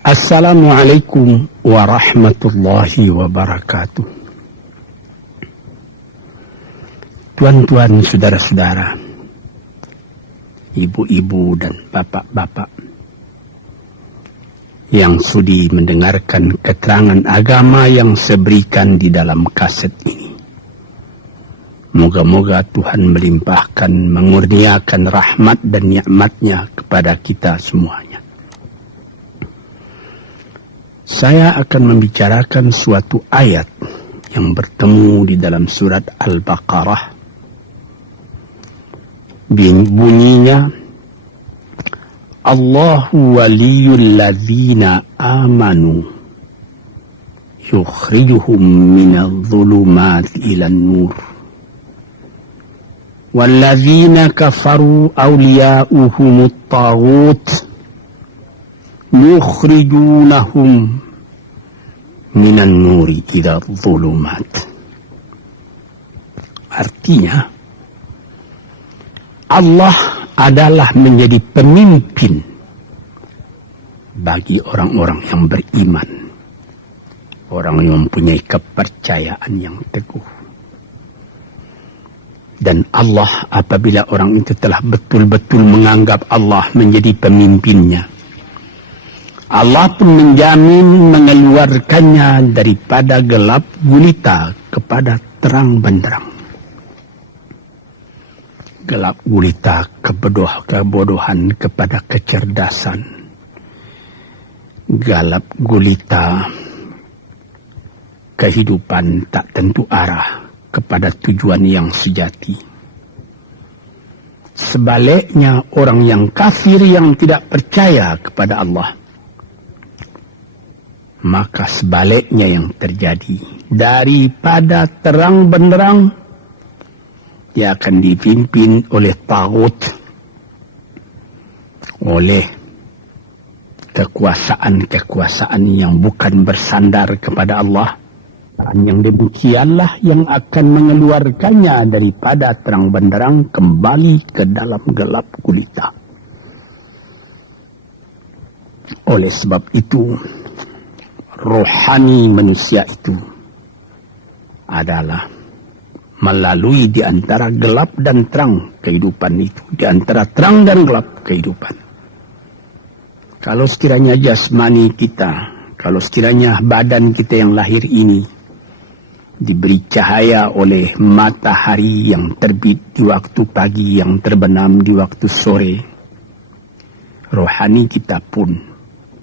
Assalamualaikum warahmatullahi wabarakatuh. Tuan-tuan, saudara-saudara, ibu-ibu dan bapak-bapak yang sudi mendengarkan keterangan agama yang saya berikan di dalam kaset ini. Moga-moga Tuhan melimpahkan, mengurniakan rahmat dan nikmat-Nya kepada kita semuanya. Saya akan membicarakan suatu ayat yang bertemu di dalam surat Al-Baqarah. Bunyinya, Allahu waliyul ladzina amanu yukhrijuhum minadh dhulumati ilan nur walladzina kafaru awliya'uhumut taghut yukhrijunahum minan nuri ila dhulumat. Artinya, Allah adalah menjadi pemimpin bagi orang-orang yang beriman, orang yang mempunyai kepercayaan yang teguh. Dan Allah, apabila orang itu telah betul-betul menganggap Allah menjadi pemimpinnya, Allah pun menjamin mengeluarkannya daripada gelap gulita kepada terang benderang. Gelap gulita kebodohan kepada kecerdasan. Gelap gulita kehidupan tak tentu arah kepada tujuan yang sejati. Sebaliknya, orang yang kafir yang tidak percaya kepada Allah, maka sebaliknya yang terjadi, daripada terang benderang dia akan dipimpin oleh taghut, oleh kekuasaan-kekuasaan yang bukan bersandar kepada Allah. Yang demikianlah yang akan mengeluarkannya daripada terang benderang kembali ke dalam gelap gulita. Oleh sebab itu, rohani manusia itu adalah melalui di antara gelap dan terang kehidupan itu, di antara terang dan gelap kehidupan. Kalau sekiranya jasmani kita, kalau sekiranya badan kita yang lahir ini diberi cahaya oleh matahari yang terbit di waktu pagi, yang terbenam di waktu sore, rohani kita pun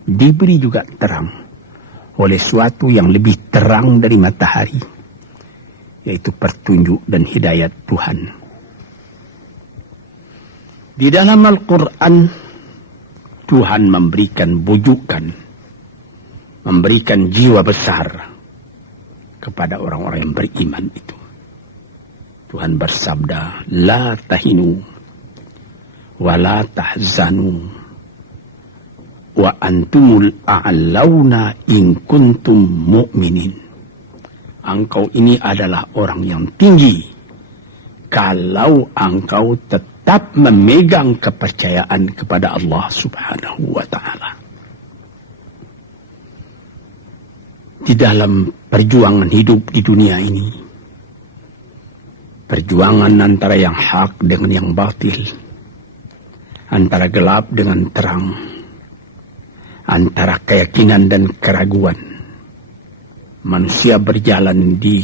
diberi juga terang oleh suatu yang lebih terang dari matahari, yaitu petunjuk dan hidayat Tuhan. Di dalam Al-Quran, Tuhan memberikan bujukan, memberikan jiwa besar kepada orang-orang yang beriman itu. Tuhan bersabda, La tahinu wa la tahzanu wa antumul a'launa in kuntum mu'minin. Engkau ini adalah orang yang tinggi kalau engkau tetap memegang kepercayaan kepada Allah Subhanahu wa ta'ala. Di dalam perjuangan hidup di dunia ini, perjuangan antara yang hak dengan yang batil, antara gelap dengan terang, antara keyakinan dan keraguan, manusia berjalan di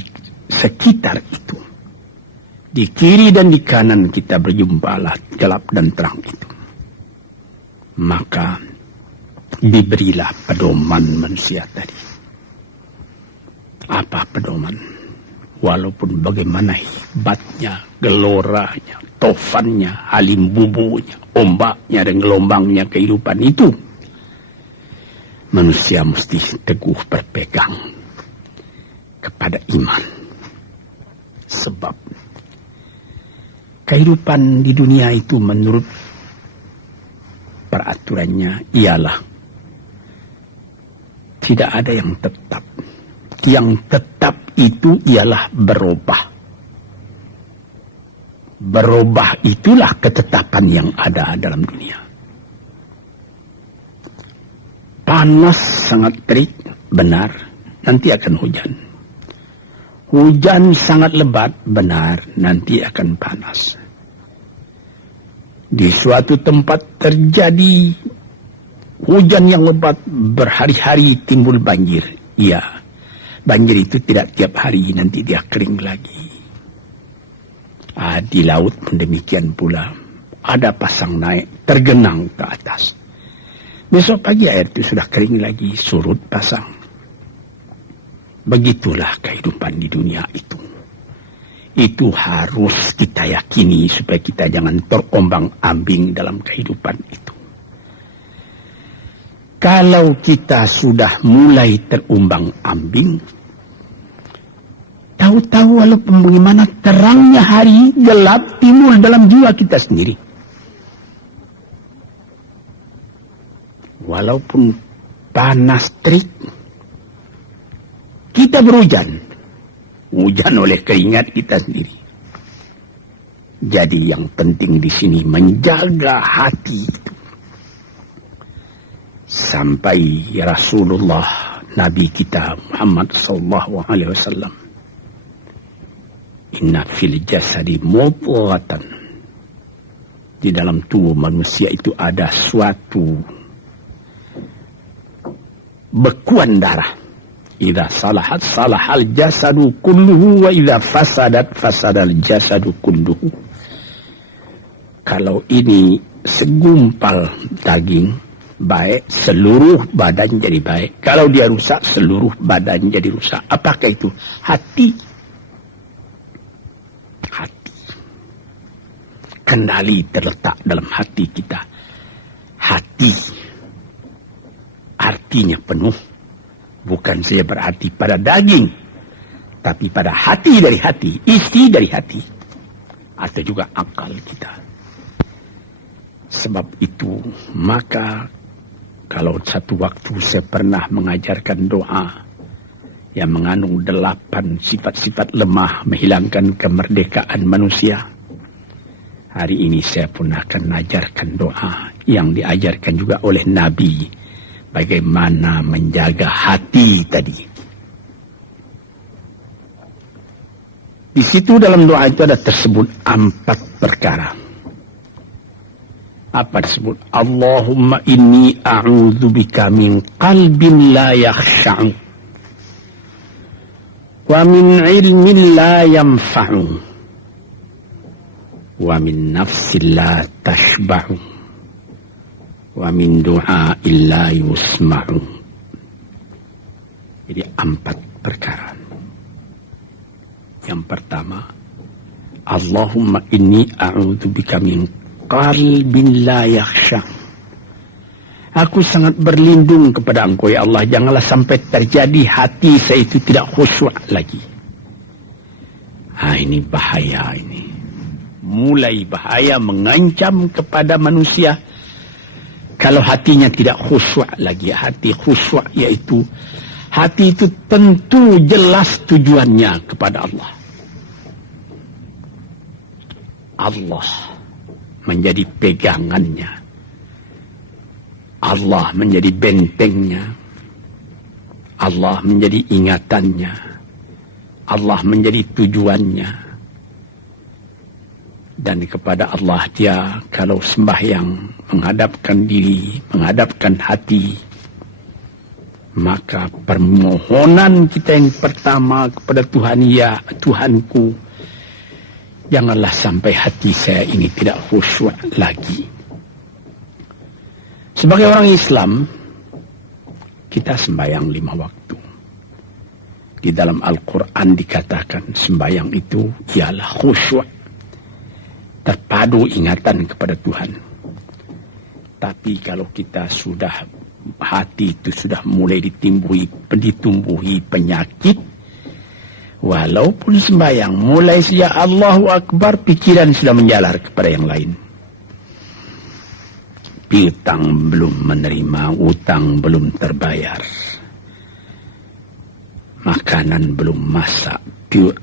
sekitar itu. Di kiri dan di kanan kita berjumpalah gelap dan terang itu. Maka diberilah pedoman manusia tadi. Apa pedoman? Walaupun bagaimana hebatnya, geloranya, tofannya, halim bubunya, ombaknya dan gelombangnya kehidupan itu, manusia mesti teguh berpegang kepada iman. Sebab kehidupan di dunia itu menurut peraturannya ialah tidak ada yang tetap. Yang tetap itu ialah berubah. Berubah itulah ketetapan yang ada dalam dunia. panas sangat terik, benar, nanti akan hujan. Hujan sangat lebat, benar, nanti akan panas. Di suatu tempat terjadi hujan yang lebat, berhari-hari timbul banjir. Ya, banjir itu tidak tiap hari, nanti dia kering lagi. Di laut pun demikian pula. Ada pasang naik, tergenang ke atas. Besok pagi air itu sudah kering lagi, surut pasang. Begitulah kehidupan di dunia itu. Itu harus kita yakini supaya kita jangan terombang-ambing dalam kehidupan itu. Kalau kita sudah mulai terombang-ambing, tahu-tahu walaupun bagaimana terangnya hari, gelap timbul dalam jiwa kita sendiri. Walaupun panas terik, kita berhujan. Hujan oleh keringat kita sendiri. Jadi yang penting di sini menjaga hati itu. Sampai Rasulullah Nabi kita Muhammad sallallahu alaihi wasallam, inna fil jasadi mudghatan, di dalam tubuh manusia itu ada suatu bekuan darah. Idza salahat salahal jasadu kulluhu wa idza fasadat fasadal jasadu kulluhu. Kalau ini segumpal daging baik, seluruh badan jadi baik. Kalau dia rusak, seluruh badan jadi rusak. Apakah itu? Hati. Hati. Kendali terletak dalam hati kita. Hati artinya penuh. Bukan saja berarti pada daging, tapi pada hati dari hati, isi dari hati, atau juga akal kita. Sebab itu, maka kalau satu waktu saya pernah mengajarkan doa yang mengandung 8 sifat-sifat lemah menghilangkan kemerdekaan manusia. Hari ini saya pun akan mengajarkan doa yang diajarkan juga oleh Nabi. Bagaimana menjaga hati tadi. Di situ dalam doa itu ada tersebut 4 perkara. Apa tersebut? Allahumma inni a'udzubika min qalbin la yakhsha'u wa min ilmin la yanfa'u wa min nafsin la tashba'u wa min du'a illa yusma'u. Jadi 4 perkara. Yang pertama, Allahumma inni a'udzubika min qalbin la yakhsha. Aku sangat berlindung kepada Engkau ya Allah, janganlah sampai terjadi hati saya itu tidak khusyuk lagi. Ini bahaya ini. Mulai bahaya, mengancam kepada manusia. Kalau hatinya tidak khusyuk lagi, hati khusyuk yaitu hati itu tentu jelas tujuannya kepada Allah. Allah menjadi pegangannya. Allah menjadi bentengnya. Allah menjadi ingatannya. Allah menjadi tujuannya. Dan kepada Allah dia kalau sembahyang menghadapkan diri, menghadapkan hati, maka permohonan kita yang pertama kepada Tuhan, ya Tuhanku, janganlah sampai hati saya ini tidak khusyuk lagi. Sebagai orang Islam, kita sembahyang 5 waktu. Di dalam Al-Quran dikatakan sembahyang itu ialah khusyuk, terpadu ingatan kepada Tuhan. Tapi kalau kita sudah, hati itu sudah mulai ditumbuhi penyakit, walaupun sembahyang, mulai sejak Allahu Akbar, pikiran sudah menjalar kepada yang lain. Piutang belum menerima, utang belum terbayar, makanan belum masak,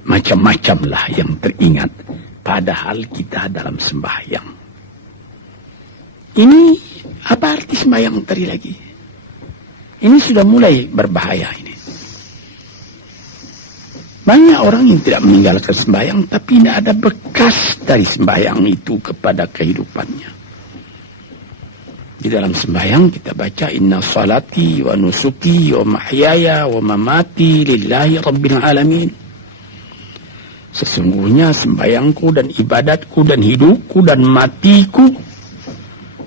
macam-macam lah yang teringat. Padahal kita dalam sembahyang. Ini apa arti sembahyang tadi lagi? Ini sudah mulai berbahaya ini. Banyak orang yang tidak meninggalkan sembahyang, tapi tidak ada bekas dari sembahyang itu kepada kehidupannya. Di dalam sembahyang kita baca, inna salati wa nusuki wa mahyaya wa mamati lillahi rabbil alamin. Sesungguhnya sembahyangku dan ibadatku dan hidupku dan matiku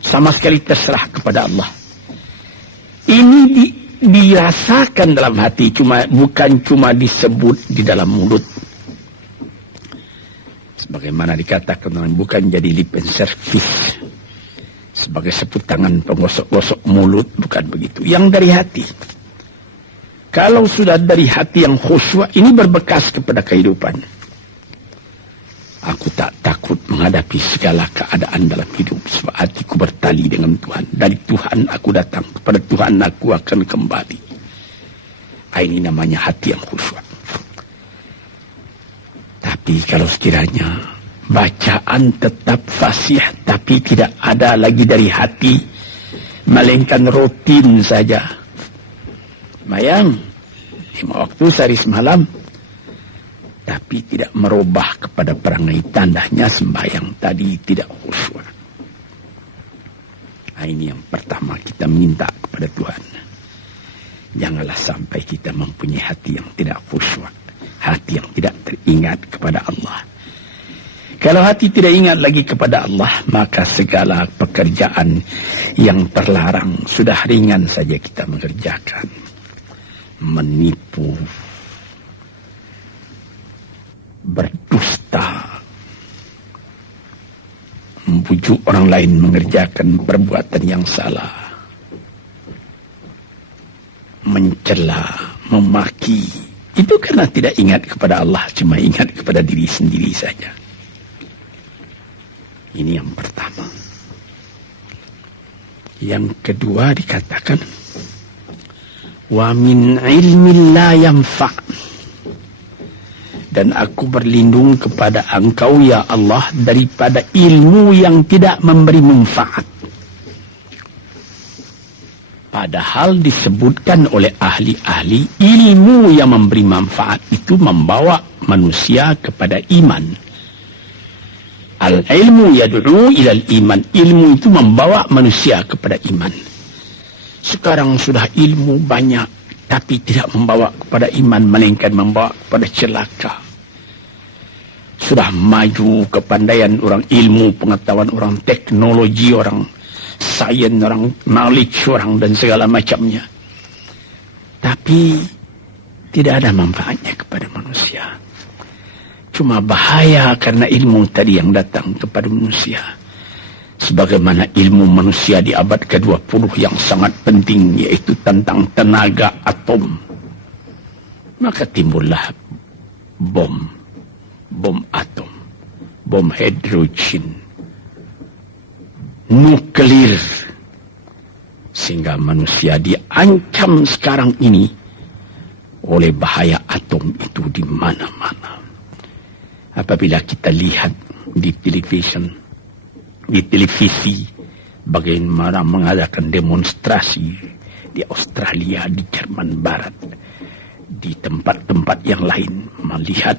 sama sekali terserah kepada Allah. Ini dirasakan dalam hati, bukan cuma disebut di dalam mulut. Sebagaimana dikatakan, bukan jadi lip and service sebagai seput tangan penggosok-gosok mulut, bukan begitu. Yang dari hati. Kalau sudah dari hati yang khusyuk, ini berbekas kepada kehidupan. Aku tak takut menghadapi segala keadaan dalam hidup, sebab hatiku bertali dengan Tuhan. Dari Tuhan aku datang, kepada Tuhan aku akan kembali. Ini namanya hati yang khusyuk. Tapi kalau sekiranya bacaan tetap fasih, tapi tidak ada lagi dari hati, melainkan rutin saja. Sembahyang 5 waktu sehari semalam, tapi tidak merubah kepada perangai, tandanya sembahyang tadi tidak khusyuk. Ini yang pertama kita minta kepada Tuhan. Janganlah sampai kita mempunyai hati yang tidak khusyuk, hati yang tidak teringat kepada Allah. Kalau hati tidak ingat lagi kepada Allah, maka segala pekerjaan yang terlarang sudah ringan saja kita mengerjakan. Menipu, berdusta, membujuk orang lain mengerjakan perbuatan yang salah, mencela, memaki, itu karena tidak ingat kepada Allah, cuma ingat kepada diri sendiri saja. Ini yang pertama. Yang kedua dikatakan, wa min ilmin la yanfa', dan aku berlindung kepada Engkau ya Allah daripada ilmu yang tidak memberi manfaat. Padahal disebutkan oleh ahli-ahli, ilmu yang memberi manfaat itu membawa manusia kepada iman. Al-ilmu yad'u ilal iman. Ilmu itu membawa manusia kepada iman. Sekarang sudah ilmu banyak, tapi tidak membawa kepada iman, melainkan membawa kepada celaka. Sudah maju kepandaian orang, ilmu, pengetahuan orang, teknologi orang, sains orang, knowledge orang, dan segala macamnya. Tapi tidak ada manfaatnya kepada manusia. Cuma bahaya karena ilmu tadi yang datang kepada manusia. Sebagaimana ilmu manusia di abad ke-20 yang sangat penting, yaitu tentang tenaga atom. Maka timbullah bom atom, bom hidrogen, nuklir. Sehingga manusia diancam sekarang ini oleh bahaya atom itu di mana-mana. Apabila kita lihat di televisi bagaimana mengadakan demonstrasi di Australia, di Jerman Barat, di tempat-tempat yang lain, melihat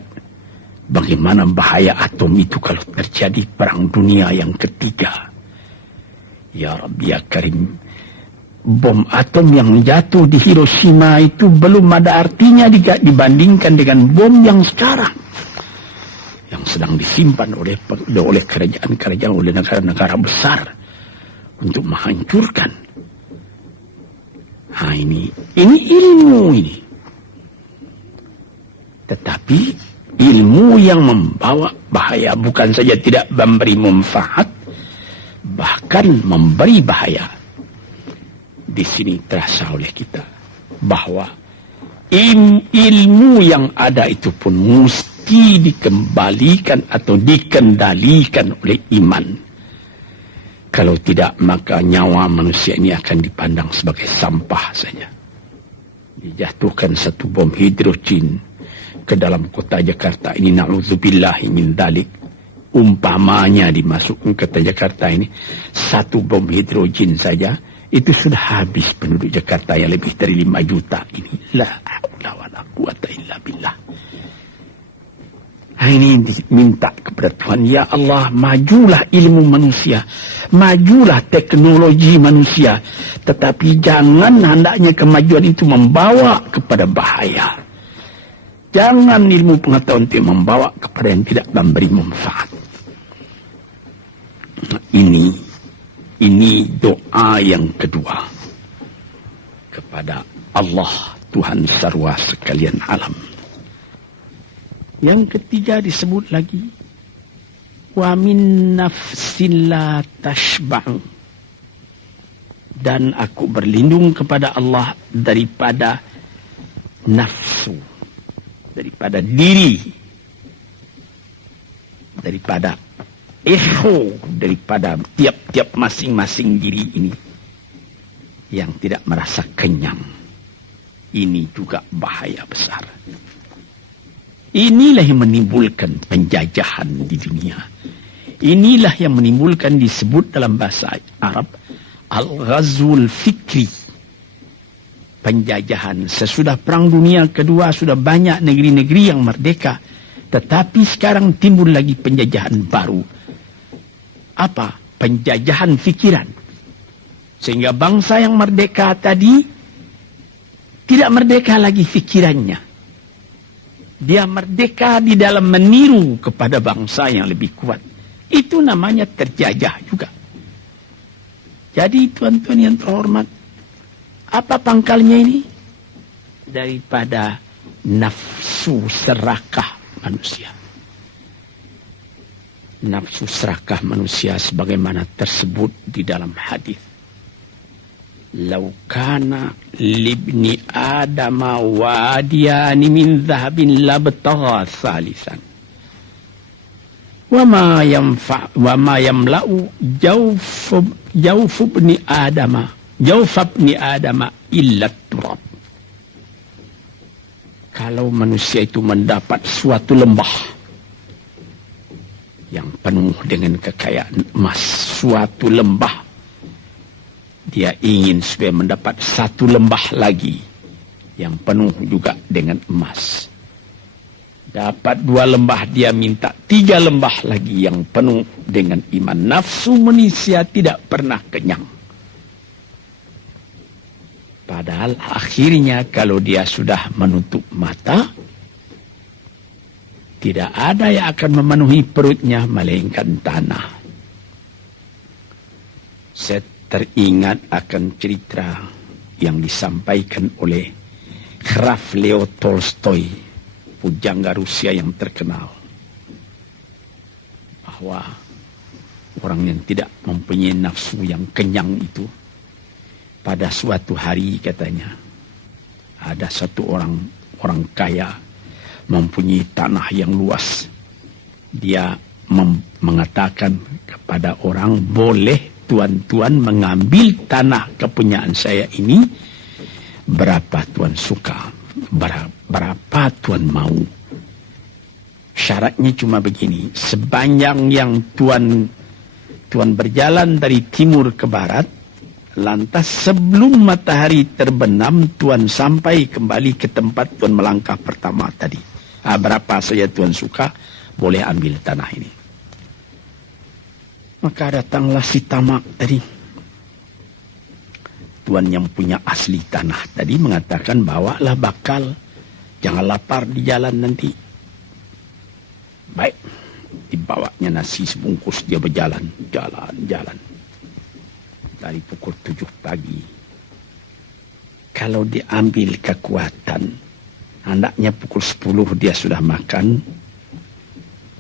bagaimana bahaya atom itu kalau terjadi perang dunia yang ketiga. Ya Rabbi ya Karim, bom atom yang jatuh di Hiroshima itu belum ada artinya dibandingkan dengan bom yang sekarang, yang sedang disimpan oleh kerajaan-kerajaan, oleh negara-negara besar untuk menghancurkan. Ini ilmu ini. Tetapi ilmu yang membawa bahaya, bukan saja tidak memberi manfaat, bahkan memberi bahaya. Di sini terasa oleh kita bahwa ilmu yang ada itu pun mesti dikembalikan atau dikendalikan oleh iman. Kalau tidak, maka nyawa manusia ini akan dipandang sebagai sampah saja. Dijatuhkan satu bom hidrogen ke dalam kota Jakarta ini, na'udzubillahi min dalik. Umpamanya dimasukkan ke kota Jakarta ini, satu bom hidrogen saja, itu sudah habis penduduk Jakarta yang lebih dari 5 juta ini. La haula wala quwata illa billah. Ini minta kepada Tuhan, ya Allah, majulah ilmu manusia, majulah teknologi manusia, tetapi jangan hendaknya kemajuan itu membawa kepada bahaya. Jangan ilmu pengetahuan itu membawa kepada yang tidak memberi manfaat. Ini doa yang kedua kepada Allah, Tuhan sarwa sekalian alam. Yang ketiga disebut lagi, wa min nafsin la tashba'u, dan aku berlindung kepada Allah daripada nafsu, daripada diri, daripada ego, daripada tiap-tiap masing-masing diri ini yang tidak merasa kenyang. Ini juga bahaya besar. Inilah yang menimbulkan penjajahan di dunia. Inilah yang menimbulkan, disebut dalam bahasa Arab, al-ghazwul fikri. Penjajahan. Sesudah Perang Dunia Kedua sudah banyak negeri-negeri yang merdeka. Tetapi sekarang timbul lagi penjajahan baru. Apa? Penjajahan fikiran. Sehingga bangsa yang merdeka tadi tidak merdeka lagi fikirannya. Dia merdeka di dalam meniru kepada bangsa yang lebih kuat. Itu namanya terjajah juga. Jadi tuan-tuan yang terhormat, apa pangkalnya ini? Daripada nafsu serakah manusia. Nafsu serakah manusia sebagaimana tersebut di dalam hadis. Lau kana libni adama wadiyani min dhahabin labtagha thalithan. Wa ma yamla'u jawf ibni adama illa turab. Kalau manusia itu mendapat suatu lembah yang penuh dengan kekayaan emas, suatu lembah, dia ingin supaya mendapat satu lembah lagi yang penuh juga dengan emas. Dapat 2 lembah, dia minta 3 lembah lagi yang penuh dengan iman. Nafsu manusia tidak pernah kenyang. Padahal akhirnya kalau dia sudah menutup mata, tidak ada yang akan memenuhi perutnya melainkan tanah. Teringat akan cerita yang disampaikan oleh Graf Leo Tolstoy, pujangga Rusia yang terkenal, bahwa orang yang tidak mempunyai nafsu yang kenyang itu, pada suatu hari katanya, ada satu orang kaya mempunyai tanah yang luas. Dia mengatakan kepada orang, boleh tuan-tuan mengambil tanah kepunyaan saya ini, berapa tuan suka, berapa tuan mau. Syaratnya cuma begini, sepanjang yang tuan berjalan dari timur ke barat, lantas sebelum matahari terbenam, tuan sampai kembali ke tempat tuan melangkah pertama tadi. Berapa saja tuan suka, boleh ambil tanah ini. Maka datanglah si tamak tadi. Tuan yang punya asli tanah tadi mengatakan, bawalah bakal, jangan lapar di jalan nanti. Baik, dibawanya nasi sebungkus, dia berjalan, jalan. Dari pukul 7 pagi. Kalau diambil kekuatan, hendaknya pukul 10 dia sudah makan.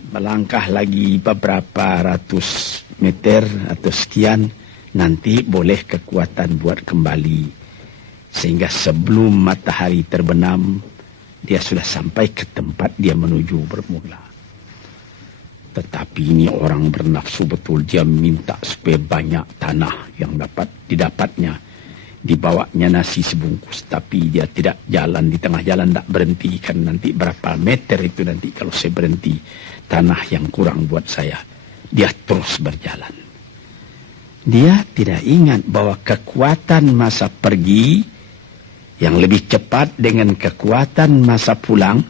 Melangkah lagi beberapa ratus meter atau sekian, nanti boleh kekuatan buat kembali. Sehingga sebelum matahari terbenam, dia sudah sampai ke tempat dia menuju bermula. Tetapi ini orang bernafsu betul, dia minta supaya banyak tanah yang didapatnya. Dibawanya nasi sebungkus, tapi dia tidak jalan, di tengah jalan tidak berhenti, kan nanti berapa meter itu nanti kalau saya berhenti, tanah yang kurang buat saya. Dia terus berjalan. Dia tidak ingat bahwa kekuatan masa pergi yang lebih cepat dengan kekuatan masa pulang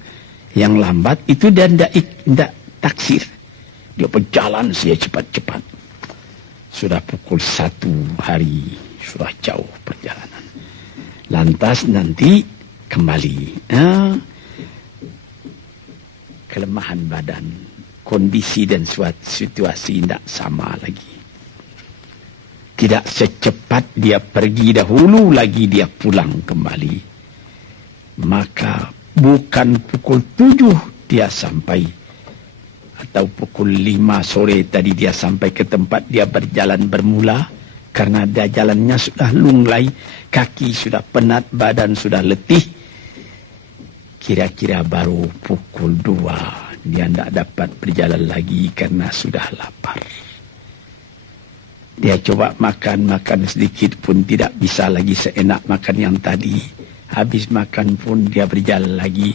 yang lambat itu dia tidak taksir. Dia berjalan saja cepat-cepat. Sudah pukul 1 hari, sudah jauh perjalanan. Lantas nanti kembali. Kelemahan badan, kondisi dan suatu situasi tidak sama lagi. Tidak secepat dia pergi dahulu lagi dia pulang kembali. Maka bukan pukul 7 dia sampai, atau pukul 5 sore tadi dia sampai ke tempat dia berjalan bermula, karena dia jalannya sudah lunglai, kaki sudah penat, badan sudah letih. Kira-kira baru pukul 2 dia tidak dapat berjalan lagi karena sudah lapar. Dia coba makan sedikit pun tidak bisa lagi seenak makan yang tadi. Habis makan pun dia berjalan lagi.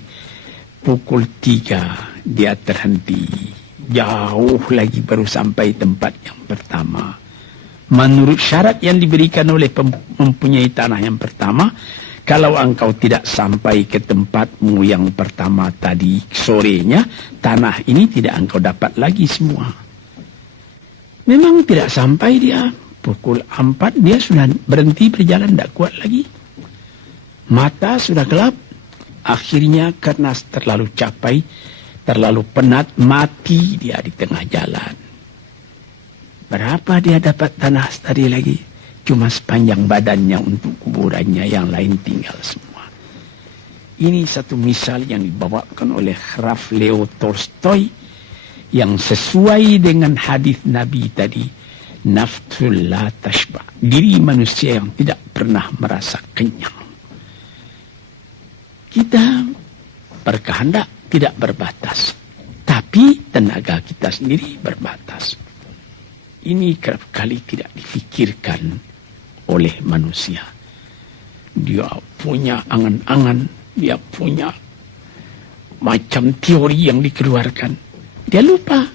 Pukul 3 dia terhenti. Jauh lagi baru sampai tempat yang pertama. Menurut syarat yang diberikan oleh mempunyai tanah yang pertama, kalau engkau tidak sampai ke tempatmu yang pertama tadi sorenya, tanah ini tidak engkau dapat lagi semua. Memang tidak sampai dia. Pukul 4 dia sudah berhenti berjalan, tidak kuat lagi. Mata sudah gelap. Akhirnya karena terlalu capai, terlalu penat, mati dia di tengah jalan. Berapa dia dapat tanah tadi lagi? Cuma sepanjang badannya untuk kuburannya, yang lain tinggal semua. Ini satu misal yang dibawakan oleh Graf Leo Tolstoy, yang sesuai dengan hadis Nabi tadi, nafsul la tashba, diri manusia yang tidak pernah merasa kenyang. Kita berkehendak tidak berbatas, tapi tenaga kita sendiri berbatas. Ini kerap kali tidak difikirkan oleh manusia. Dia punya angan-angan, dia punya macam teori yang dikeluarkan. Dia lupa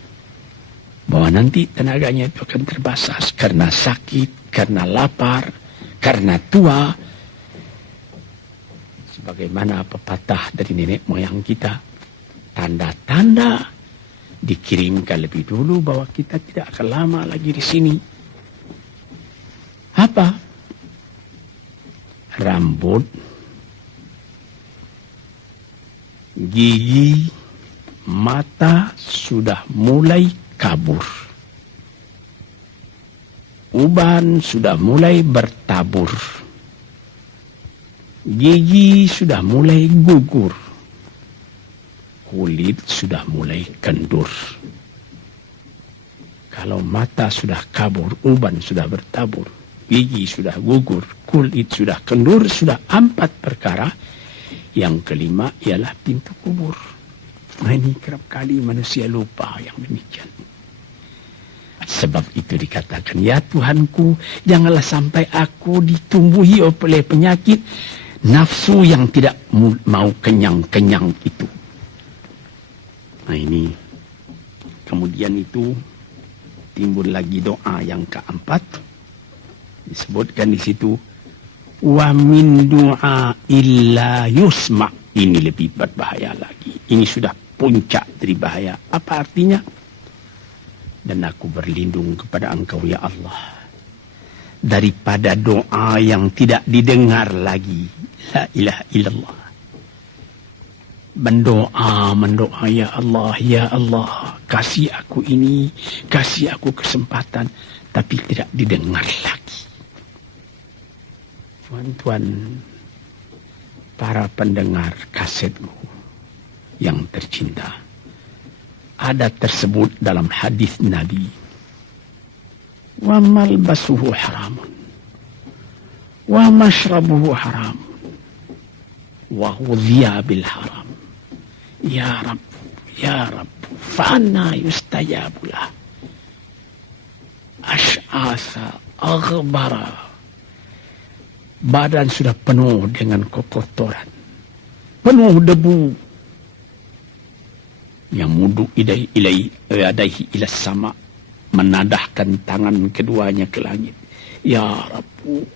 bahwa nanti tenaganya itu akan terbatas karena sakit, karena lapar, karena tua. Sebagaimana pepatah dari nenek moyang kita, tanda-tanda dikirimkan lebih dulu bahwa kita tidak akan lama lagi di sini. Apa? Rambut, gigi, mata sudah mulai kabur. Uban sudah mulai bertabur. Gigi sudah mulai gugur. Kulit sudah mulai kendur. Kalau mata sudah kabur, uban sudah bertabur, gigi sudah gugur, kulit sudah kendur, sudah 4 perkara. Yang kelima ialah pintu kubur. Nah, ini kerap kali manusia lupa yang demikian. Sebab itu dikatakan, ya Tuhanku, janganlah sampai aku ditumbuhi oleh penyakit nafsu yang tidak mau kenyang-kenyang itu. Nah ini, kemudian itu timbul lagi doa yang keempat. Disebutkan di situ, wa min du'a illa yusma'. Ini lebih berbahaya lagi. Ini sudah puncak dari bahaya. Apa artinya? Dan aku berlindung kepada Engkau ya Allah, daripada doa yang tidak didengar lagi. La ilaha illallah. Mendoa ya Allah, kasih aku ini, kasih aku kesempatan, tapi tidak didengar lagi. Tuan-tuan, para pendengar kasetku yang tercinta, ada tersebut dalam hadis Nabi, wa malbasuhu haramun, wa mashrabuhu haramun, wa ghudhiya bil haram. Ya Rabb, ya Rabb, fa'anna yustajabulah. Ash'asa, aghbara. Badan sudah penuh dengan kotoran, penuh debu. Yang mudu ilaihi ila sama, menadahkan tangan keduanya ke langit. Ya Rabbu,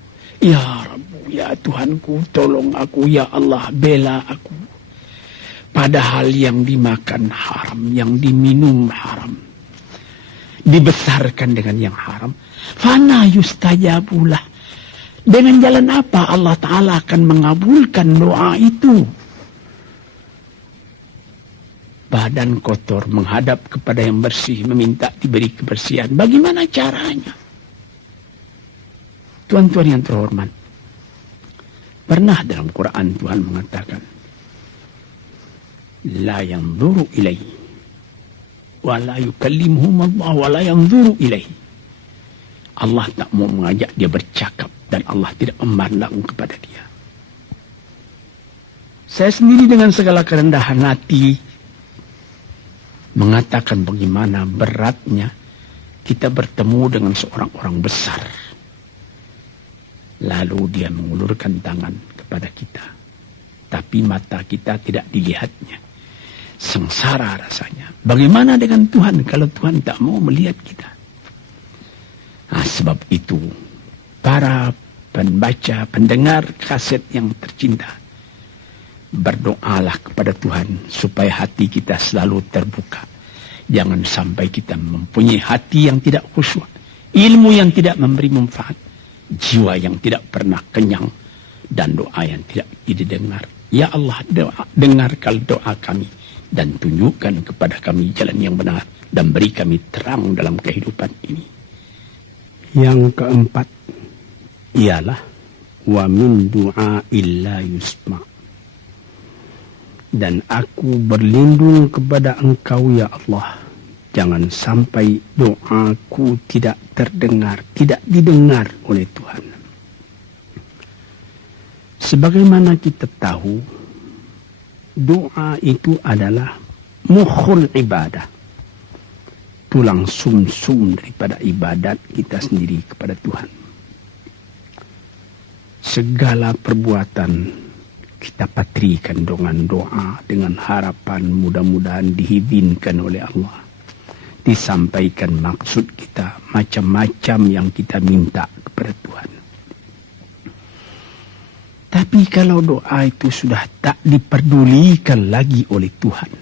ya Rabbu, ya Tuhanku, tolong aku, ya Allah, bela aku. Padahal yang dimakan haram, yang diminum haram, dibesarkan dengan yang haram. Fana yustajabulah. Dengan jalan apa Allah Ta'ala akan mengabulkan doa itu? Badan kotor menghadap kepada yang bersih, meminta diberi kebersihan. Bagaimana caranya? Tuan-tuan yang terhormat, pernah dalam Quran Tuhan mengatakan, la yanzuru ilaihi wa la yukallimuhum Allah wa la yanzuru ilaihi. Allah tak mau mengajak dia bercakap dan Allah tidak memandang kepada dia. Saya sendiri dengan segala kerendahan hati mengatakan bagaimana beratnya kita bertemu dengan seorang orang besar. Lalu dia mengulurkan tangan kepada kita. Tapi mata kita tidak dilihatnya. Sengsara rasanya. Bagaimana dengan Tuhan kalau Tuhan tak mau melihat kita? Nah, sebab itu para pembaca, pendengar kaset yang tercinta, berdoalah kepada Tuhan supaya hati kita selalu terbuka. Jangan sampai kita mempunyai hati yang tidak khusyuk, ilmu yang tidak memberi manfaat, jiwa yang tidak pernah kenyang, dan doa yang tidak didengar. Ya Allah, dengarkan doa kami dan tunjukkan kepada kami jalan yang benar dan beri kami terang dalam kehidupan ini. Yang keempat ialah wa min du'a illa yusma'. Dan aku berlindung kepada Engkau ya Allah, jangan sampai doaku tidak terdengar, tidak didengar oleh Tuhan. Sebagaimana kita tahu, doa itu adalah mukhul ibadah, tulang sumsum daripada ibadat kita sendiri kepada Tuhan. Segala perbuatan kita patrikan dengan doa, dengan harapan mudah-mudahan diizinkan oleh Allah. Disampaikan maksud kita, macam-macam yang kita minta kepada Tuhan. Tapi kalau doa itu sudah tak diperdulikan lagi oleh Tuhan,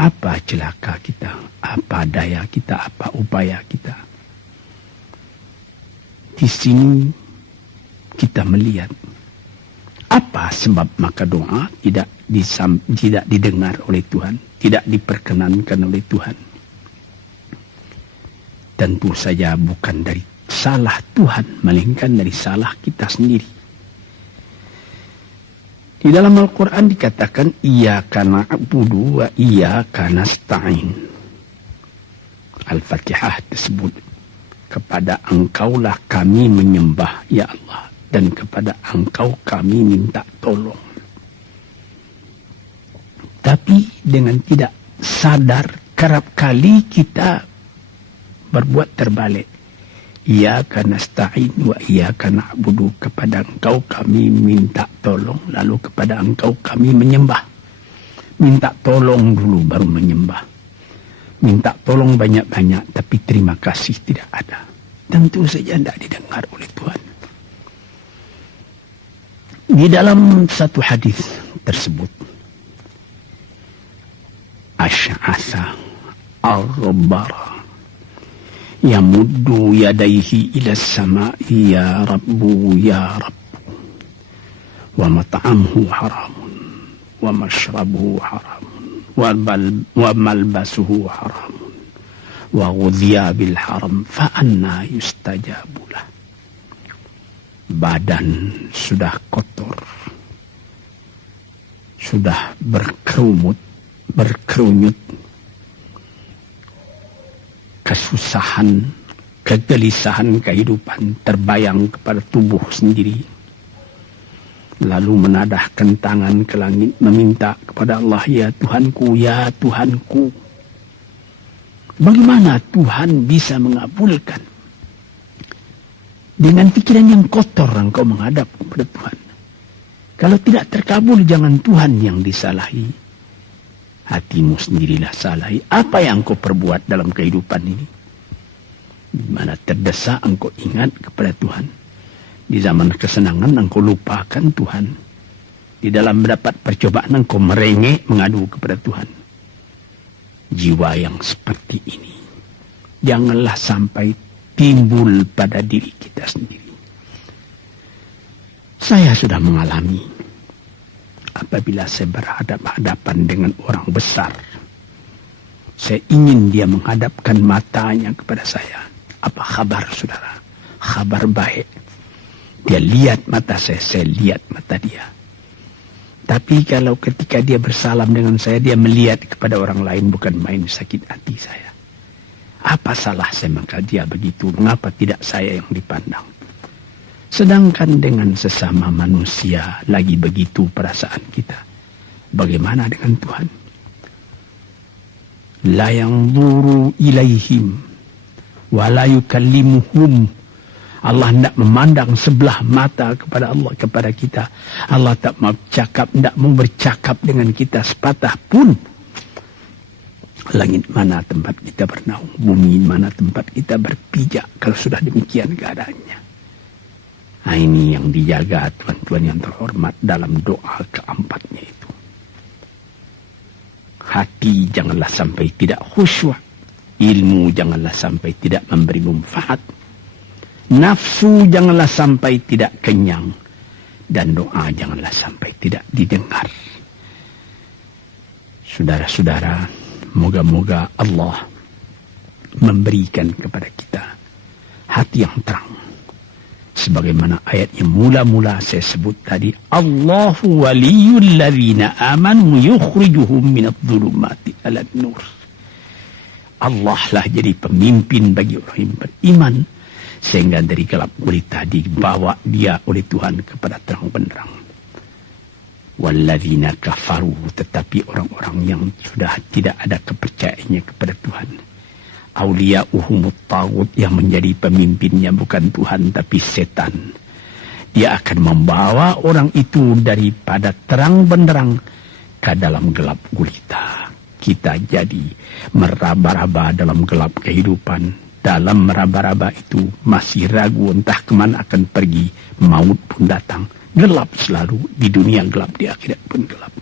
apa celaka kita, apa daya kita, apa upaya kita? Di sini kita melihat apa sebab maka doa tidak didengar oleh Tuhan, tidak diperkenankan oleh Tuhan. Tentu saja bukan dari salah Tuhan, melainkan dari salah kita sendiri. Di dalam Al-Quran dikatakan, Iyyaka na'budu wa iyyaka nasta'in. Al-Fatihah tersebut, kepada Engkaulah kami menyembah, ya Allah, dan kepada Engkau kami minta tolong. Tapi dengan tidak sadar, kerap kali kita berbuat terbalik. Iyyaka nasta'in wa iyyaka na'budu, kepada Engkau kami minta tolong, lalu kepada Engkau kami menyembah. Minta tolong dulu baru menyembah. Minta tolong banyak-banyak tapi terima kasih tidak ada. Tentu saja tidak didengar oleh Tuhan. Di dalam satu hadis tersebut, Asy'atha ar-rabbara yamuddu yadayhi ila as-sama'i ya Rabbu ya Rabbu, wa mat'amuhu haramun wa mashrabuhu haramun wa malbasuhu haramun wa ghudhiya bil haram fa anna yustajabu lah. Badan sudah kotor, sudah berkerunyut, kesusahan, kegelisahan kehidupan terbayang kepada tubuh sendiri. Lalu menadahkan tangan ke langit meminta kepada Allah, ya Tuhanku, ya Tuhanku. Bagaimana Tuhan bisa mengabulkan? Dengan pikiran yang kotor engkau menghadap kepada Tuhan. Kalau tidak terkabul, jangan Tuhan yang disalahi. Hatimu sendirilah salah. Apa yang kau perbuat dalam kehidupan ini? Di mana terdesak engkau ingat kepada Tuhan. Di zaman kesenangan engkau lupakan Tuhan. Di dalam mendapat percobaan engkau merengek mengadu kepada Tuhan. Jiwa yang seperti ini janganlah sampai timbul pada diri kita sendiri. Saya sudah mengalami apabila saya berhadapan-hadapan dengan orang besar. Saya ingin dia menghadapkan matanya kepada saya. Apa kabar saudara? Kabar baik. Dia lihat mata saya lihat mata dia. Tapi kalau ketika dia bersalam dengan saya, dia melihat kepada orang lain, bukan main sakit hati saya. Apa salah saya maka dia begitu? Mengapa tidak saya yang dipandang? Sedangkan dengan sesama manusia lagi begitu perasaan kita. Bagaimana dengan Tuhan? La yanzuru ilaihim wa la yukallimuhum. Allah tidak memandang sebelah mata kepada Allah, kepada kita. Allah tak mau cakap, tidak mau bercakap dengan kita sepatah pun. Langit mana tempat kita bernaung, bumi mana tempat kita berpijak, kalau sudah demikian keadaannya. Nah, ini yang dijaga tuan-tuan yang terhormat dalam doa keempatnya itu. Hati janganlah sampai tidak khusyuk. Ilmu janganlah sampai tidak memberi manfaat. Nafsu janganlah sampai tidak kenyang. Dan doa janganlah sampai tidak didengar. Saudara-saudara, moga-moga Allah memberikan kepada kita hati yang terang. Sebagaimana ayat yang mula-mula saya sebut tadi. Allahu waliyul ladzina amanu yukhrijuhum minadh-dhulumati alan nur. Allah lah jadi pemimpin bagi orang yang beriman. Sehingga dari gelap gulita dibawa dia oleh Tuhan kepada terang benderang. Walladzina kafaru, tetapi orang-orang yang sudah tidak ada kepercayaannya kepada Tuhan. Auliya'uhumut taghut, yang menjadi pemimpinnya bukan Tuhan tapi setan. Dia akan membawa orang itu daripada terang benderang ke dalam gelap gulita. Kita jadi meraba-raba dalam gelap kehidupan. Dalam meraba-raba itu masih ragu entah kemana akan pergi. Maut pun datang. Gelap selalu. Di dunia gelap, di akhirat pun gelap.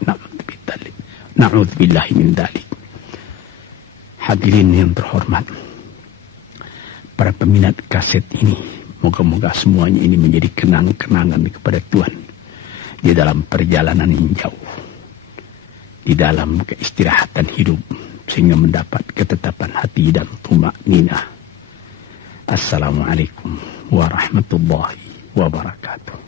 Na'udzubillahi min dzalik. Hadirin yang terhormat, para peminat kaset ini, moga-moga semuanya ini menjadi kenang-kenangan kepada Tuhan di dalam perjalanan yang jauh, di dalam keistirahatan hidup, sehingga mendapat ketetapan hati dan tumakninah. Assalamualaikum warahmatullahi wabarakatuh.